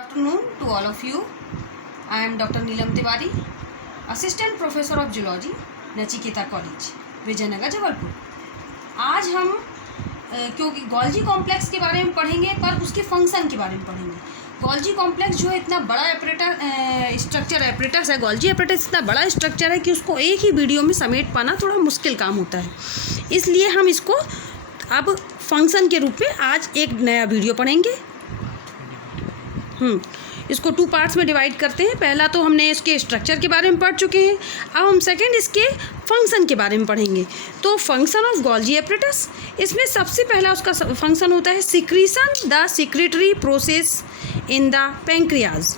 Afternoon to all of you. I am Dr. Neelam Tiwari, Assistant Professor of Zoology, Nachiketa college, Vijaynagar, Jabalpur. आज हम क्योंकि Golgi complex के बारे में पढ़ेंगे, पर उसके फंक्शन के बारे में पढ़ेंगे। गोल्जी कॉम्प्लेक्स जो है इतना बड़ा एपरेटस है। गोल्जी एपरेटस इतना बड़ा स्ट्रक्चर है कि उसको एक ही वीडियो में समेट पाना थोड़ा मुश्किल काम होता है। इसलिए हम इसको अब फंक्शन के रूप में आज एक नया वीडियो पढ़ेंगे। इसको 2 पार्ट्स में डिवाइड करते हैं। पहला तो हमने इसके स्ट्रक्चर के बारे में पढ़ चुके हैं। अब हम सेकंड इसके फंक्शन के बारे में पढ़ेंगे। तो फंक्शन ऑफ गोल्जी एपरेटस, इसमें सबसे पहला उसका फंक्शन होता है secretion the secretory process in the pancreas.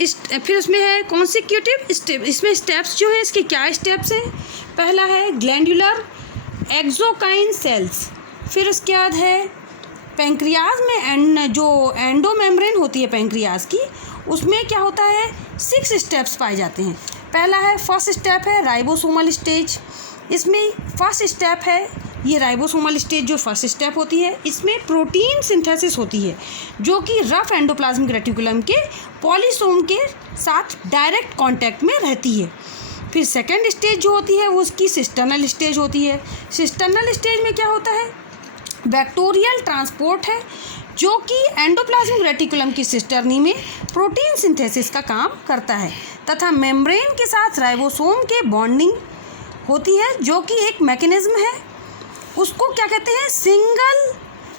फिर उसमें है कॉन्सिक्यूटिव स्टेप। इसमें स्टेप्स जो हैं, इसके क्या स्टेप्स हैं? पहला है ग्लैंडुलर एक्सोकाइन सेल्स। फिर उसके बाद है पैंक्रियाज में जो एंडोमेम्ब्रेन होती है पैंक्रियाज की, उसमें क्या होता है 6 स्टेप्स पाए जाते हैं। पहला है फर्स्ट स्टेप है राइबोसोमल स्टेज। इसमें फर्स्ट स्टेप है ये राइबोसोमल स्टेज जो फर्स्ट स्टेप होती है। इसमें प्रोटीन सिंथेसिस होती है जो कि रफ एंडोप्लाज्मिक रेटिकुलम के पॉलीसोम के साथ डायरेक्ट कांटेक्ट में रहती है। फिर सेकेंड स्टेज जो होती है वो उसकी सिस्टर्नल स्टेज होती है। सिस्टर्नल स्टेज में क्या होता है? बैक्टीरियल ट्रांसपोर्ट है जो कि एंडोप्लाज्मिक रेटिकुलम की सिस्टर्नी में प्रोटीन सिंथेसिस का काम करता है तथा मेम्ब्रेन के साथ राइबोसोम के बॉन्डिंग होती है जो कि एक मैकेनिज्म है। उसको क्या कहते हैं?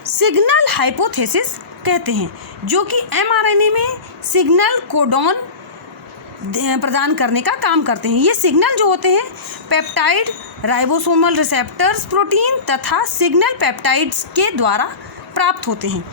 सिग्नल हाइपोथेसिस कहते हैं, जो कि एमआरएनए में सिग्नल कोडॉन प्रदान करने का काम करते हैं। ये सिग्नल जो होते हैं पेप्टाइड, राइबोसोमल रिसेप्टर्स प्रोटीन तथा सिग्नल पेप्टाइड्स के द्वारा प्राप्त होते हैं।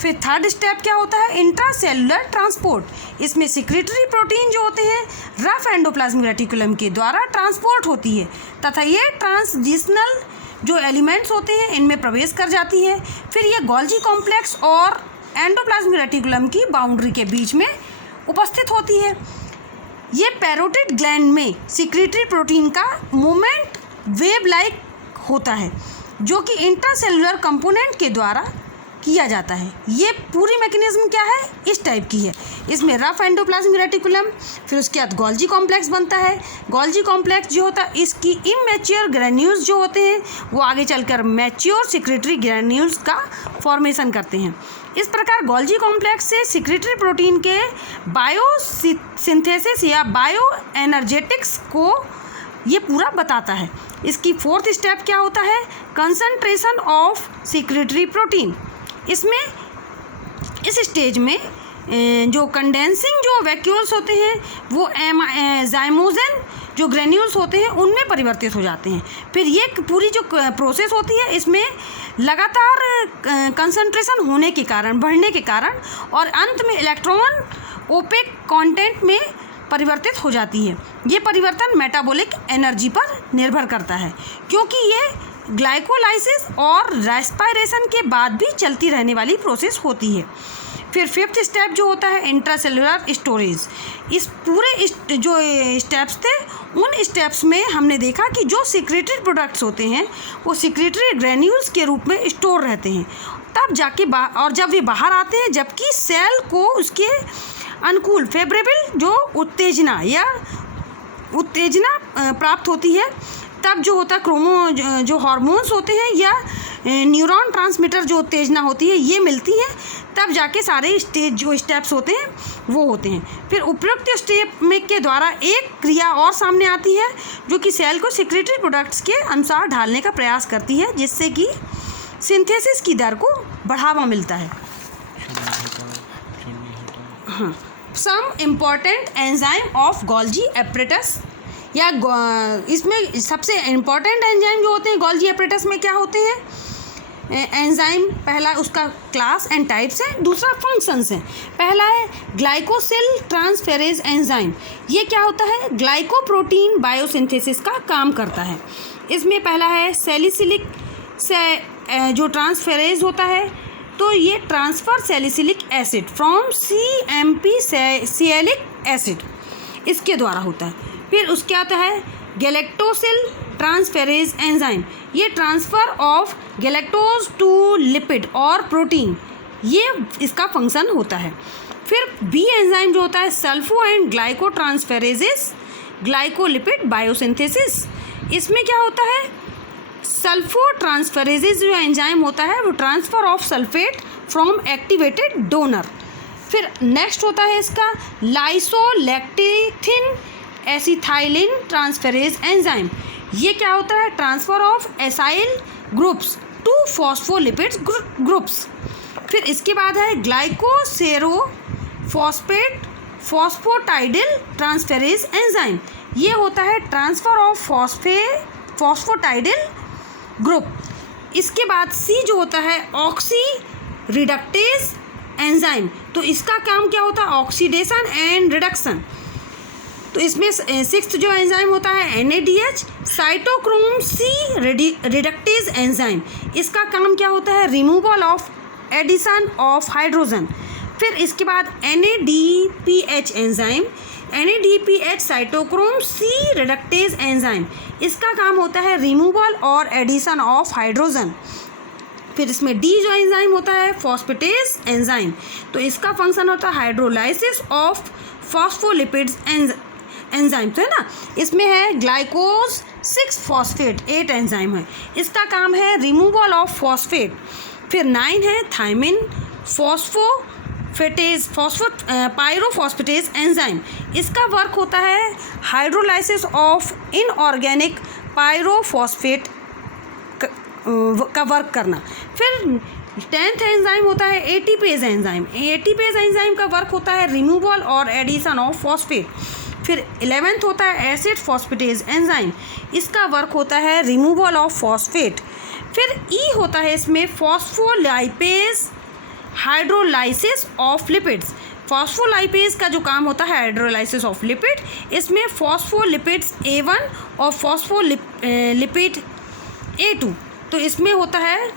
फिर थर्ड स्टेप क्या होता है? Intracellular transport. इसमें सिक्रेटरी प्रोटीन जो होते हैं रफ एंडोप्लाज्मिक रेटिकुलम के द्वारा ट्रांसपोर्ट होती है तथा ये ट्रांसजिशनल जो एलिमेंट्स होते हैं इनमें प्रवेश कर जाती है। फिर ये गोल्जी कॉम्प्लेक्स और एंडोप्लाज्मिक रेटिकुलम की बाउंड्री के बीच में उपस्थित होती है। ये पैरोटिड ग्लैंड में सिक्रेटरी प्रोटीन का मूवमेंट वेव लाइक होता है जो कि इंट्रासेलुलर कंपोनेंट के द्वारा किया जाता है। ये पूरी मैकेनिज्म क्या है? इस टाइप की है। इसमें रफ एंडोप्लाज्मिक रेटिकुलम, फिर उसके बाद गोल्जी कॉम्प्लेक्स बनता है। गोल्जी कॉम्प्लेक्स जो होता है इसकी इमैच्योर ग्रैन्यूल्स जो होते हैं वो आगे चलकर मैच्योर सिक्रेटरी ग्रैन्यूल्स का फॉर्मेशन करते हैं। इस प्रकार गोल्जी कॉम्प्लेक्स से सिक्रेटरी प्रोटीन के बायोसिंथेसिस या बायो एनर्जेटिक्स को ये पूरा बताता है। इसकी फोर्थ स्टेप क्या होता है? Concentration of secretory protein. इसमें इस स्टेज में जो कंडेंसिंग जो वैक्यूल्स होते हैं वो जाइमोजन जो ग्रेन्यूल्स होते हैं उनमें परिवर्तित हो जाते हैं। फिर ये पूरी जो प्रोसेस होती है इसमें लगातार कंसंट्रेशन होने के कारण, बढ़ने के कारण और अंत में इलेक्ट्रॉन ओपेक कंटेंट में परिवर्तित हो जाती है। ये परिवर्तन मेटाबॉलिक एनर्जी पर निर्भर करता है क्योंकि ये ग्लाइकोलाइसिस और रेस्पिरेशन के बाद भी चलती रहने वाली प्रोसेस होती है। फिर फिफ्थ स्टेप जो होता है इंट्रासेलुलर स्टोरेज। इस पूरे जो स्टेप्स थे उन स्टेप्स में हमने देखा कि जो सिक्रेटरी प्रोडक्ट्स होते हैं वो सिक्रेटरी ग्रैन्यूल्स के रूप में स्टोर रहते हैं तब जाके और जब वे बाहर आते हैं, जबकि सेल को उसके अनुकूल फेवरेबल जो उत्तेजना प्राप्त होती है, तब जो होता है जो हार्मोन्स होते हैं या न्यूरॉन ट्रांसमीटर जो उत्तेजना होती है ये मिलती है, तब जाके सारे जो स्टेप्स होते हैं वो होते हैं। फिर उपयुक्त स्टेप में के द्वारा एक क्रिया और सामने आती है जो कि सेल को सिक्रेटरी प्रोडक्ट्स के अनुसार ढालने का प्रयास करती है जिससे कि सिंथेसिस की दर को बढ़ावा मिलता है। हाँ, some important enzyme of Golgi apparatus या इसमें सबसे इम्पॉर्टेंट एंजाइम जो होते हैं गोल्जी एपरेटस में क्या होते हैं? एंजाइम पहला उसका क्लास एंड टाइप्स है, दूसरा फंक्शंस है। पहला है ग्लाइकोसिल ट्रांसफेरेज एंजाइम। ये क्या होता है? ग्लाइकोप्रोटीन बायोसिंथेसिस का काम करता है। इसमें पहला है सैलिसिलिक जो ट्रांसफेरेज होता है, तो ये transfer salicylic acid from CMP sialic acid इसके द्वारा होता है। फिर उसके आता है गैलेक्टोसिल ट्रांसफेरेज एंजाइम। ये transfer of galactose to lipid और प्रोटीन, ये इसका फंक्शन होता है। फिर बी एंजाइम जो होता है sulfo and glyco transferases glycolipid biosynthesis. इसमें क्या होता है, सल्फो ट्रांसफेरेजेस जो एंजाइम होता है वो transfer of sulphate from activated donor. फिर नेक्स्ट होता है इसका लाइसोलैक्टेथिन एसिथाइलिन ट्रांसफेरेज एंजाइम। ये क्या होता है, transfer of acyl groups to phospholipids groups. फिर इसके बाद है glycerophosphate phosphatidyl transferase enzyme. ये होता है ट्रांसफ़र ऑफ फॉस्फोटाइडिल ग्रुप। इसके बाद सी जो होता है ऑक्सी रिडक्टेज एंजाइम। तो इसका काम क्या होता है, ऑक्सीडेशन एंड रिडक्शन। तो इसमें सिक्स्थ जो एंजाइम होता है NADH cytochrome C reductase enzyme. इसका काम क्या होता है, removal of addition of hydrogen. फिर इसके बाद NADPH enzyme, NADPH cytochrome C reductase enzyme. इसका काम होता है रिमूवल और एडिशन ऑफ हाइड्रोजन। फिर इसमें डी जो एंजाइम होता है फॉस्फेटेज एंजाइम। तो इसका फंक्शन होता है हाइड्रोलाइसिस ऑफ फॉस्फोलिपिड्स एंजाइम। तो है ना, इसमें है ग्लाइकोज 6 फॉस्फेट 8 एंजाइम है। इसका काम है रिमूवल ऑफ फॉस्फेट। फिर 9 है थायमिन पायरोफॉस्फेटेज एंजाइम। इसका वर्क होता है हाइड्रोलाइसिस ऑफ इनऑर्गेनिक पायरोफॉस्फेट का वर्क करना। फिर 10th एंजाइम होता है एटीपेज एंजाइम। एटीपेज एंजाइम का वर्क होता है रिमूवल और एडिशन ऑफ फॉस्फेट। फिर 11th होता है एसिड फॉस्फेटेज एंजाइम। इसका वर्क होता है रिमूवल ऑफ फॉस्फेट। फिर ई होता है इसमें phospholipase hydrolysis of lipids. Phospholipase का जो काम होता है हाइड्रोलाइसिस ऑफ लिपिड। इसमें फॉस्फोलिपिड्स A1 और फॉस्फोलिपिड A2। तो इसमें होता है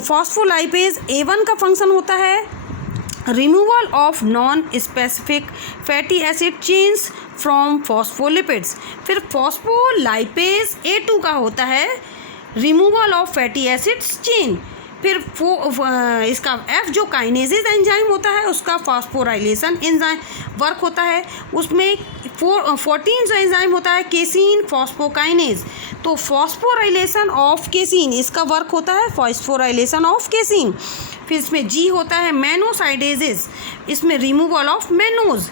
फॉस्फोलाइपेज A1 का फंक्शन होता है removal of non specific fatty acid chains from phospholipids. फिर फॉस्फोलाइपेज A2 का होता है removal of fatty acids chain. फिर इसका F जो काइनेजेज एंजाइम होता है उसका फॉस्फोराइलेशन एंजाइम वर्क होता है। उसमें 14 जो एंजाइम होता है केसीन फॉस्फोकाइनेज। तो फॉस्फोराइलेशन ऑफ केसीन इसका वर्क होता है फॉस्फोराइलेशन ऑफ केसीन। फिर इसमें G होता है मैनोसाइडेजेस। इसमें रिमूवल ऑफ मैनोज।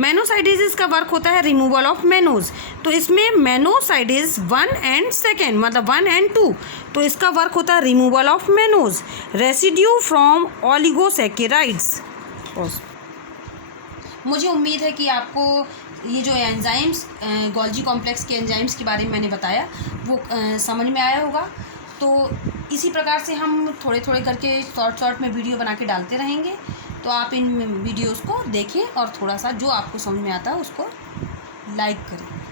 मैनोसाइडेजेस का वर्क होता है रिमूवल ऑफ मैनोज। तो इसमें मैनोसाइडेज 1 and 2 मतलब 1 and 2। तो इसका वर्क होता है removal of mannose residue from oligosaccharides. मुझे उम्मीद है कि आपको ये जो एंजाइम्स गोल्जी कॉम्प्लेक्स के एंजाइम्स के बारे में मैंने बताया वो समझ में आया होगा। तो इसी प्रकार से हम थोड़े थोड़े करके शॉर्ट में वीडियो बना के डालते रहेंगे। तो आप इन वीडियोस को देखें और थोड़ा सा जो आपको समझ में आता है उसको लाइक करें।